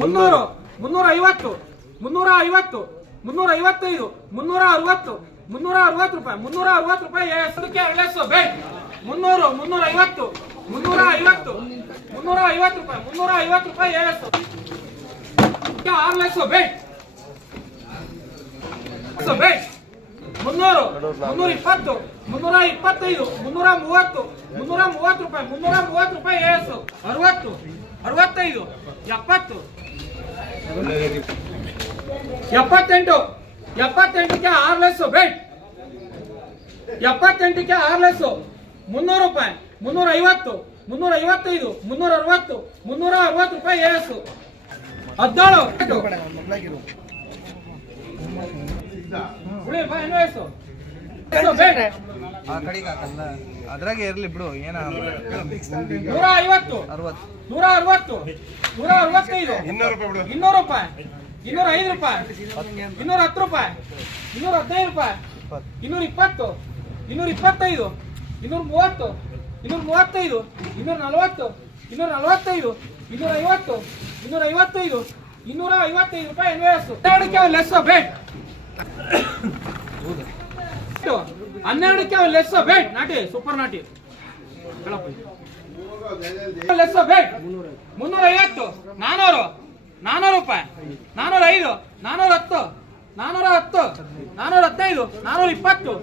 ಮುನ್ನೂರು, ಮುನ್ನೂರ ಐವತ್ತು ಮುನ್ನೂರ ಐವತ್ತು ಮುನ್ನೂರ ಐವತ್ತೈದು ಮುನ್ನೂರ ಅರವತ್ತು ಮುನ್ನೂರ ಅರವತ್ತು ರೂಪಾಯಿ ಮುನ್ನೂರ ಅರವತ್ತು ರೂಪಾಯಿ ಎಷ್ಟಕ್ಕೆ ಅರಳೆಸು ಬೇಟ್ ಮುನ್ನೂರು ಮುನ್ನೂರ ಐವತ್ತು ಮುನ್ನೂರ ಐವತ್ತು ಮುನ್ನೂರ ಐವತ್ತು ರೂಪಾಯಿ ಮುನ್ನೂರ ಐವತ್ತು ರೂಪಾಯಿ ಎಷ್ಟು ಆರು ಲಕ್ಷ ಬೇಟ್ ಸೊ ಬೇಟ್ ಮುನ್ನೂರು ಮುನ್ನೂರ ಇಪ್ಪತ್ತು ಮುನ್ನೂರ ಇಪ್ಪತ್ತೈದು ಮುನ್ನೂರ ಮೂವತ್ತು ಮುನ್ನೂರ ಮೂವತ್ತು ರೂಪಾಯಿ ಮುನ್ನೂರ ಮೂವತ್ತು ರೂಪಾಯಿ ಎಷ್ಟು ಅರವತ್ತು, ಅರವತ್ತೈದು, ಎಪ್ಪತ್ತು ಎಪ್ಪತ್ತೆಂಟು ಎಪ್ಪತ್ತೆಂಟಕ್ಕೆ ಆರು ಲೆಸ್ಸು ಬೇಟ್ ಎಪ್ಪತ್ತೆಂಟಕ್ಕೆ ಆರು ಲೆಸ್ಸು ಮುನ್ನೂರು ರೂಪಾಯಿ ಮುನ್ನೂರ ಐವತ್ತು ಮುನ್ನೂರ ಐವತ್ತೈದು ಮುನ್ನೂರ ಅರವತ್ತು ಮುನ್ನೂರ ಅರವತ್ತು ರೂಪಾಯಿ ಏಸು ಹದಿನೇಳು ಉಳಿಯಪ್ಪ ಏನು ಏಸು? ಆ ಕಡೆಗೆ ಹಾಕಲ್ಲ. ಅದ್ರಾಗೆ ಇರ್ಲಿ ಬಿಡು ಏನ ನೂರ ಐವತ್ತು. ಅರವತ್ತು. ನೂರ ಅರವತ್ತು. ನೂರ ಅರವತ್ತೈದು. ಇನ್ನೂರು ರೂಪಾಯಿ ಬಿಡು. ಇನ್ನೂರು ರೂಪಾಯಿ. ಇನ್ನೂರ ಐದು ರೂಪಾಯಿ. ಇನ್ನೂರ ಹತ್ತು ರೂಪಾಯಿ. ಇನ್ನೂರ ಹದಿನೈದು ರೂಪಾಯಿ. ಇನ್ನೂರ ಇಪ್ಪತ್ತು. ಇನ್ನೂರ ಇಪ್ಪತ್ತೈದು. ಇನ್ನೂರ ಮೂವತ್ತು. ಇನ್ನೂರ ಮೂವತ್ತೈದು. ಇನ್ನೂರ ನಲವತ್ತು. ಇನ್ನೂರ ನಲವತ್ತೈದು. ಇನ್ನೂರ ಐವತ್ತು. ಇನ್ನೂರ ಐವತ್ತೈದು. ಇನ್ನೂರ ಐವತ್ತೈದು ರೂಪಾಯಿ ಲೆಸ್ ಬೇಟ್ ಹನ್ನೆರಡಕ್ಕೆ ಲೆಸ್ ಬೇಟ್ ನಾಟಿ ಸೂಪರ್ ನಾಟಿ ಲೆಸ್ ಬೇಟ್ ಮುನ್ನೂರ ಐವತ್ತು ನಾನೂರು ನಾನೂರು ರೂಪಾಯಿ ನಾನೂರ ಐದು ನಾನೂರ ಹತ್ತು ನಾನೂರ ಹತ್ತು ನಾನೂರ ಹದಿನೈದು ನಾನೂರ ಇಪ್ಪತ್ತು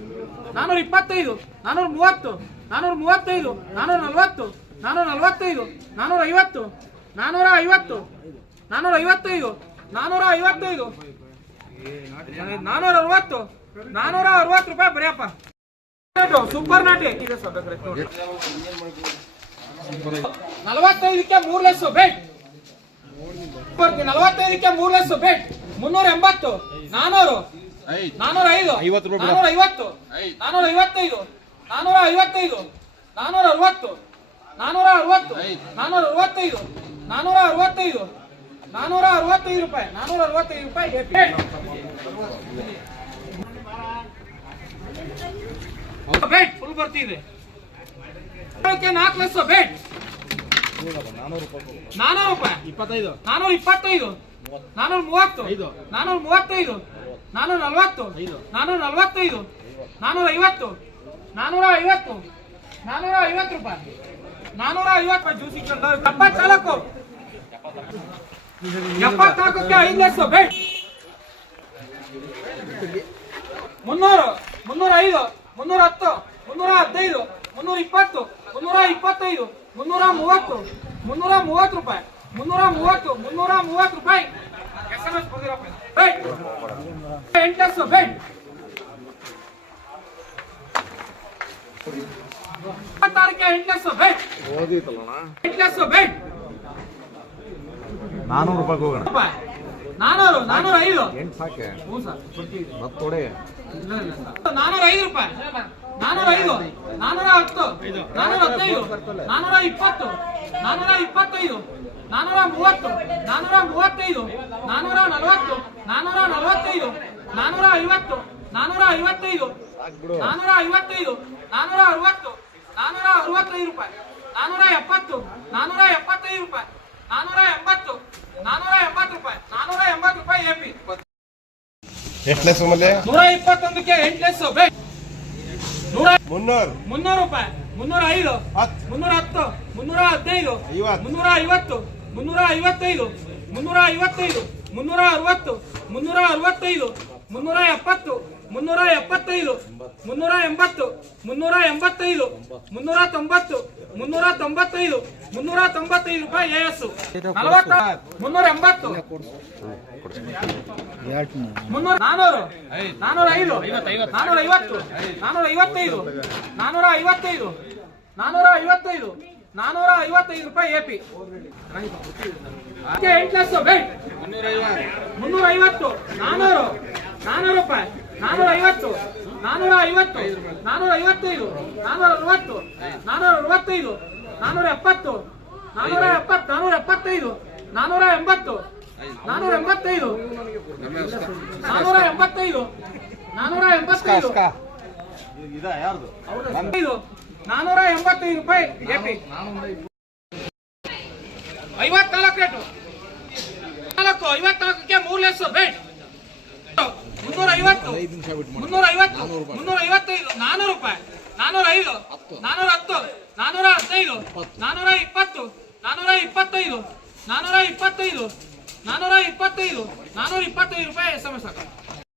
ನಾನೂರ ಇಪ್ಪತ್ತೈದು ನಾನೂರ ಮೂವತ್ತು ನಾನೂರ ಮೂವತ್ತೈದು ನಾನೂರ ನಲ್ವತ್ತು ನಾನೂರ ನಲ್ವತ್ತೈದು ನಾನೂರ ಐವತ್ತು ನಾನೂರ ಐವತ್ತು ನಾನೂರ ಐವತ್ತೈದು ನಾನೂರ ಐವತ್ತೈದು ನಾನೂರ ಅರವತ್ತು ನಾನೂರ ಅರವತ್ತು ರೂಪಾಯಿ ಬರೆಯಪ್ಪ. ಸೂಪರ್ ನಾಟಿ. ನಲವತ್ತೈದಕ್ಕೆ ಮೂರು ಲಕ್ಷ ಬೇಟ್ ನಲವತ್ತೈದಕ್ಕೆ ಮೂರು ಲಕ್ಷ ಬೇಟ್ ಮುನ್ನೂರ ಎಂಬತ್ತು ನಾನೂರು ನಾನೂರ ಐದು ಐವತ್ತು ನಾನೂರ ಐವತ್ತು ನಾನೂರ ಐವತ್ತೈದು ನಾನೂರ ಐವತ್ತೈದು ನಾನೂರ ಅರವತ್ತು ನಾನೂರ ಅರವತ್ತು ನಾನೂರ ಅರವತ್ತೈದು ನಾನೂರ ಅರವತ್ತೈದು ನಾನೂರ ಅರವತ್ತೈದು ರೂಪಾಯಿ ನಾನೂರ ಅರವತ್ತೈದು ರೂಪಾಯಿ ಬೇಟ್. ಫುಲ್ ಬರ್ತಿದೆ ನಾಲ್ಕು ಲಕ್ಷ ಬೇಟ್ ನಾನೂರು ರೂಪಾಯಿ. ಇಪ್ಪತ್ತೈದು. ನಾನೂರ ಇಪ್ಪತ್ತೈದು. ನಾನೂರ ಮೂವತ್ತು. ನಾನೂರ ಮೂವತ್ತೈದು. ನಾನೂರ ನಲವತ್ತು. ನಾನೂರ ನಲ್ವತ್ತೈದು. ನಾನೂರ ಐವತ್ತು. ನಾನೂರ ಐವತ್ತು. ನಾನೂರ ಐವತ್ತು ರೂಪಾಯಿ. ನಾನೂರ ಐವತ್ತು ಜ್ಯೂಸ್ ಎಪ್ಪತ್ನಾಲ್ಕು. ಎಪ್ಪತ್ನಾಲ್ಕಕ್ಕೆ ಐದು ಲಕ್ಷ ಬೇಟ್ ಮುನ್ನೂರು. ಮುನ್ನೂರ ಐದು ಮುನ್ನೂರ ಹತ್ತು ಮುನ್ನೂರ ಹದಿನೈದು ಮುನ್ನೂರ ಇಪ್ಪತ್ತು ಮುನ್ನೂರ ಇಪ್ಪತ್ತೈದು ಮುನ್ನೂರ ಮೂವತ್ತು ಮುನ್ನೂರ ಮೂವತ್ತು ರೂಪಾಯಿ ಮುನ್ನೂರ ಮೂವತ್ತು ಮುನ್ನೂರ ಮೂವತ್ತು ರೂಪಾಯಿ ಎಸ್ ಎಂ ಎಸ್ ಎಂಟು ಇಪ್ಪತ್ತಾರಕ್ಕೆ ಎಂಟು ಬೇಟ್ ನಾನೂರು ರೂಪಾಯಿ ಹೋಗೋಣ. ನಾನೂರು ನಾನೂರ ಐದು. ಎಂಟು ಸಾಕೆ. ಹ್ಞೂ ಸರ್ ಮತ್ತೆ ತೊಡೆ ನಾನೂರ ಐದು ರೂಪಾಯಿ. ನಾನೂರ ಐದು. ನಾನೂರ ಹತ್ತು. ನಾನೂರ ಹದಿನೈದು. ನಾನೂರ ಇಪ್ಪತ್ತು. ನಾನೂರ ಇಪ್ಪತ್ತೈದು. ನಾನೂರ ಮೂವತ್ತು. ನಾನೂರ ಮೂವತ್ತೈದು. ನಾನೂರ ನಲವತ್ತು. ನಾನೂರ ನಲವತ್ತೈದು. ನಾನೂರ ಐವತ್ತು. ನಾನೂರ ಐವತ್ತೈದು. ನಾನೂರ ಐವತ್ತೈದು. ನಾನೂರ ಅರವತ್ತು. ನಾನೂರ ಅರವತ್ತೈದು ರೂಪಾಯಿ. ನಾನೂರ ಎಪ್ಪತ್ತು. ನಾನೂರ ಎಪ್ಪತ್ತೈದು ರೂಪಾಯಿ. ನಾನೂರ ಎಂಬತ್ತು. ನಾನೂರ ಎಂಬತ್ತು ರೂಪಾಯಿ. ನಾನೂರ ಎಂಬತ್ತು ರೂಪಾಯಿ ಎಪಿ ಎಷ್ಟು ಲೆಸ್ ಮಲ್ಲೆ ನೂರ ಇಪ್ಪತ್ತೊಂದಕ್ಕೆ ಎಂಟು ಲೆಸ್ ಬೇಕ್ ನೂರ ಮುನ್ನೂರು. ಮುನ್ನೂರು ರೂಪಾಯಿ. ಮುನ್ನೂರ ಐದು ಹತ್ತು. ಮುನ್ನೂರ ಹತ್ತು ಮುನ್ನೂರ ಹದಿನೈದು ಐವತ್ತು. ಮುನ್ನೂರ ಐವತ್ತು ಮುನ್ನೂರ ಐವತ್ತೈದು ಮುನ್ನೂರ ಐವತ್ತೈದು ಮುನ್ನೂರ ಅರವತ್ತು ಮುನ್ನೂರ ಅರವತ್ತೈದು ಮುನ್ನೂರ ಎಪ್ಪತ್ತು ಮುನ್ನೂರ ಎಪ್ಪತ್ತೈದು, ಮುನ್ನೂರ ಎಂಬತ್ತು, ಮುನ್ನೂರ ಎಂಬತ್ತೈದು, ಮುನ್ನೂರ ತೊಂಬತ್ತು, ಮುನ್ನೂರ ತೊಂಬತ್ತೈದು ಮುನ್ನೂರ ತೊಂಬತ್ತೈದು ರೂಪಾಯಿ ಎಸ್ಸು ನಲವತ್ತ ಮುನ್ನೂರ ಎಂಬತ್ತು. ಮುನ್ನೂರ ನಾನೂರು, ನಾನೂರ ಐದು, ನಾನೂರ ಐವತ್ತು, ನಾನೂರ ಐವತ್ತೈದು ನಾನೂರ ಐವತ್ತೈದು ನಾನೂರ ಐವತ್ತೈದು ನಾನೂರ ಐವತ್ತೈದು ರೂಪಾಯಿ ಎಪಿ ಎಂಟು ಲಕ್ಷ ಬೇಟ್ ಮುನ್ನೂರ ಐವತ್ತು, ನಾನೂರು ನಾನೂರು ರೂಪಾಯಿ. ನಾನೂರ ಐವತ್ತು ನಾನೂರ ಐವತ್ತು ನಾನೂರ ಐವತ್ತೈದು ನಾನೂರ ಅರವತ್ತು ನಾನೂರ ಅರವತ್ತೈದು ನಾನೂರ ಎಪ್ಪತ್ತು ನಾನೂರ ಎಪ್ಪತ್ತು ನಾನೂರ ಎಪ್ಪತ್ತೈದು ನಾನೂರ ಎಂಬತ್ತು ನಾನೂರ ಎಂಬತ್ತೈದು ನಾನೂರ ಎಂಬತ್ತೈದು ನಾನೂರ ಎಂಬತ್ತೈದು ನಾನೂರ ಎಂಬತ್ತೈದು ರೂಪಾಯಿ ಐವತ್ನಾಲ್ಕು ರೇಟು. ನಾಲ್ಕು ಐವತ್ನಾಲ್ಕಕ್ಕೆ ಮೂರು ಲಕ್ಷ ಬೇಟ್ ಮುನ್ನೂರ ಐವತ್ತು ಮುನ್ನೂರ ಐವತ್ತು ಮುನ್ನೂರ ಐವತ್ತೈದು ನಾನೂರು ರೂಪಾಯಿ ನಾನೂರ ಐದು ನಾನೂರ ಹತ್ತು. ನಾನೂರ ಹದಿನೈದು ನಾನೂರ ಇಪ್ಪತ್ತು ನಾನೂರ ಇಪ್ಪತ್ತೈದು ನಾನೂರ ಇಪ್ಪತ್ತೈದು ನಾನೂರ ಇಪ್ಪತ್ತೈದು ನಾನೂರ ಇಪ್ಪತ್ತೈದು ರೂಪಾಯಿ ಎಸ್ ಎಂ ಎಸ್